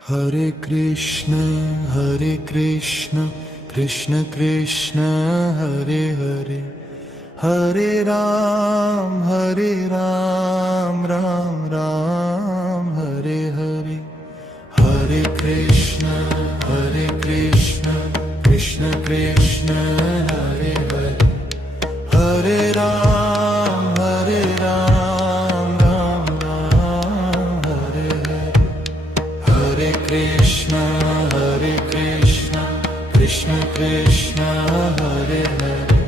Hare Krishna, Krishna Krishna, Hare Hare, Hare Ram, Ram Ram, Hare Hare. Hare Krishna, Krishna Krishna, Hare Hare, Hare Ram, Ram Ram, Hare Hare. Hare Krishna, Krishna Krishna, Hare Hare,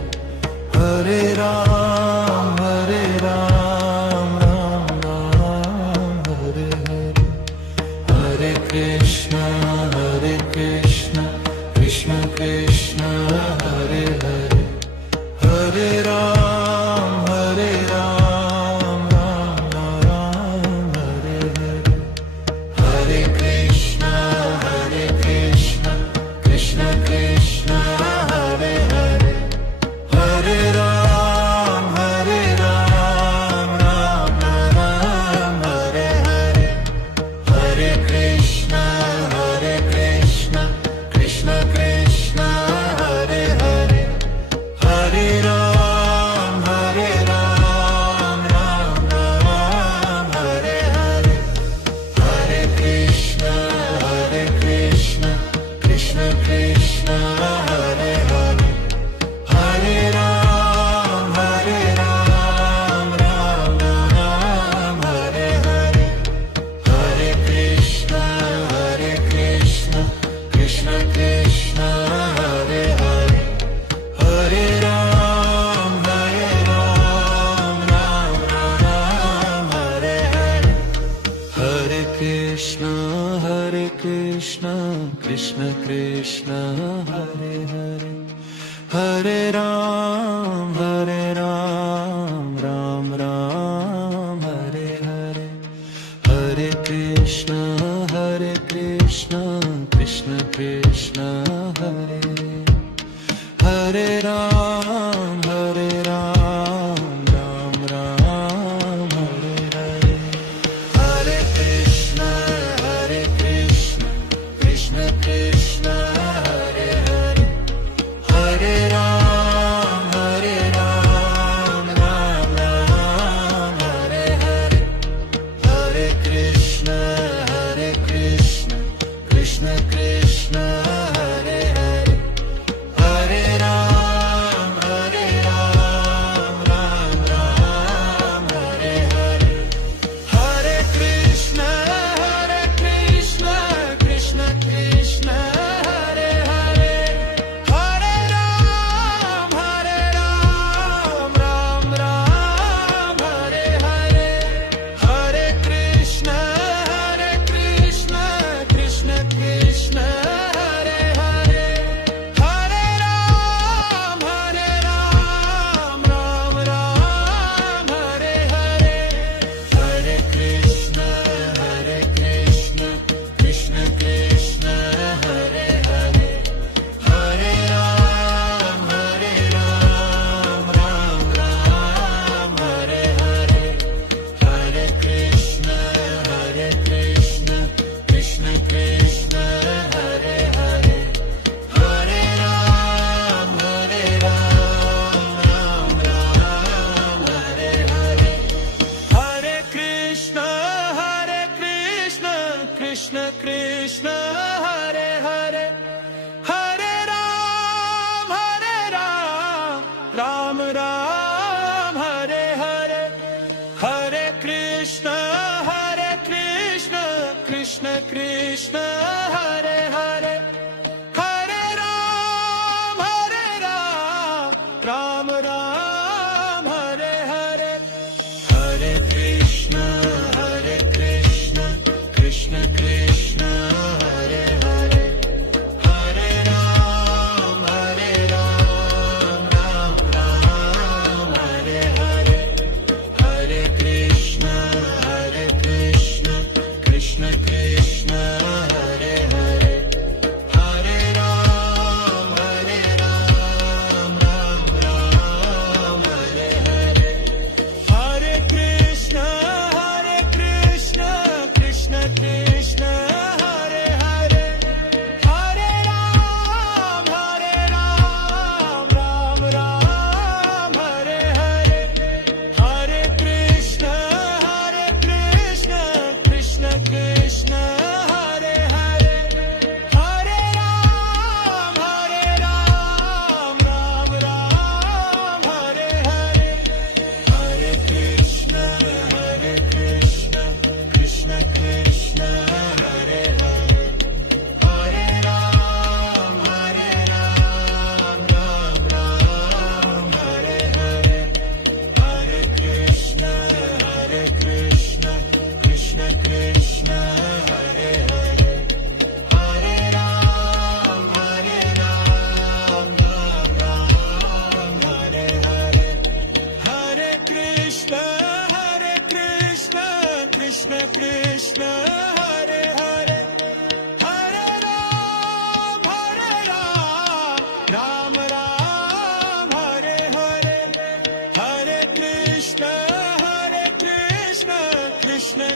Hare Ram, Ram Ram, Hare Hare. Hare Krishna, Krishna Krishna, Hare Hare, Hare Ram, Ram Hare Hare. Hare Krishna, Krishna Krishna, Hare Hare, Hare Ram, Ram Hare Hare. Hare Krishna, Krishna Krishna, Hare Hare, Hare Ram, Ram Hare Hare. Hare Krishna, Krishna Krishna, Hare Hare, Hare Ram, Ram Hare Hare. Hare Krishna, Krishna Krishna, Hare Hare, Hare Ram, Ram Hare Hare. Hare Krishna, Krishna Krishna, Hare Hare, Hare Ram, Ram Hare Hare. Hare Krishna, Krishna Krishna, Hare Hare Ram, Ram Hare Hare. Hare Krishna, Krishna Krishna, Hare Hare, Hare Ram, Ram Hare Hare. Hare Krishna, Krishna Krishna, Hare Hare, Hare Ram, Ram Hare Hare. Hare Krishna, Krishna Krishna, Hare Hare, Hare Ram, Ram Hare Hare. Hare Krishna, Krishna Krishna, Hare Hare, Hare Ram, Ram Hare Hare. Hare Krishna, Krishna Krishna, Hare Hare, Hare Ram, Ram Hare Hare. Hare Krishna, Krishna Krishna, Hare Hare, Hare Ram, Ram Hare Hare. Hare Krishna, Krishna Krishna, Hare Hare, Hare Ram, Ram Hare Hare. Hare Krishna, Krishna Krishna, Hare Hare, Hare Ram, Ram Hare Hare. Hare Krishna, Krishna Krishna, Hare Hare, Hare Ram, Ram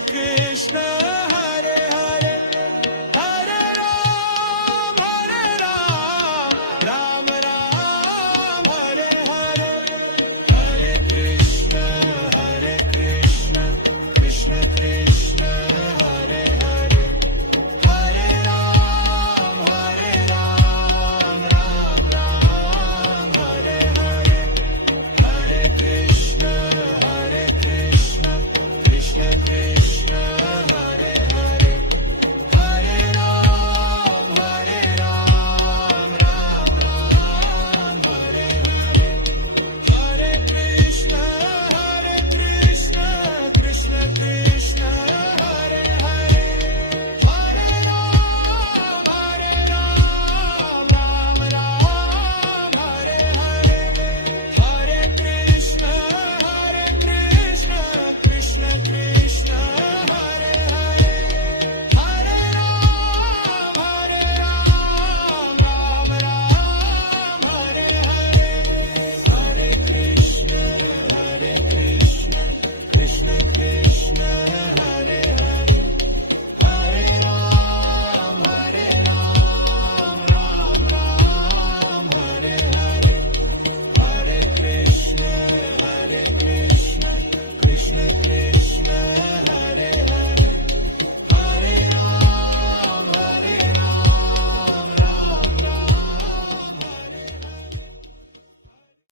Krishna Hare Hare Hare Ram Ram Ram Hare Hare Hare Krishna Krishna Krishna Hare Hare Hare Ram Ram Ram Hare Hare Hare Krishna Krishna Krishna Krishna Hare Hare Hare Ram Ram Ram Hare Hare Hare Krishna Krishna Krishna Hare Hare Hare Ram Ram Ram Hare Hare Hare Krishna Krishna Krishna Hare Hare Hare Ram Ram Ram Hare Hare Hare Krishna Krishna Krishna Hare Hare Hare Ram Ram Ram Hare Hare Hare Krishna Krishna Krishna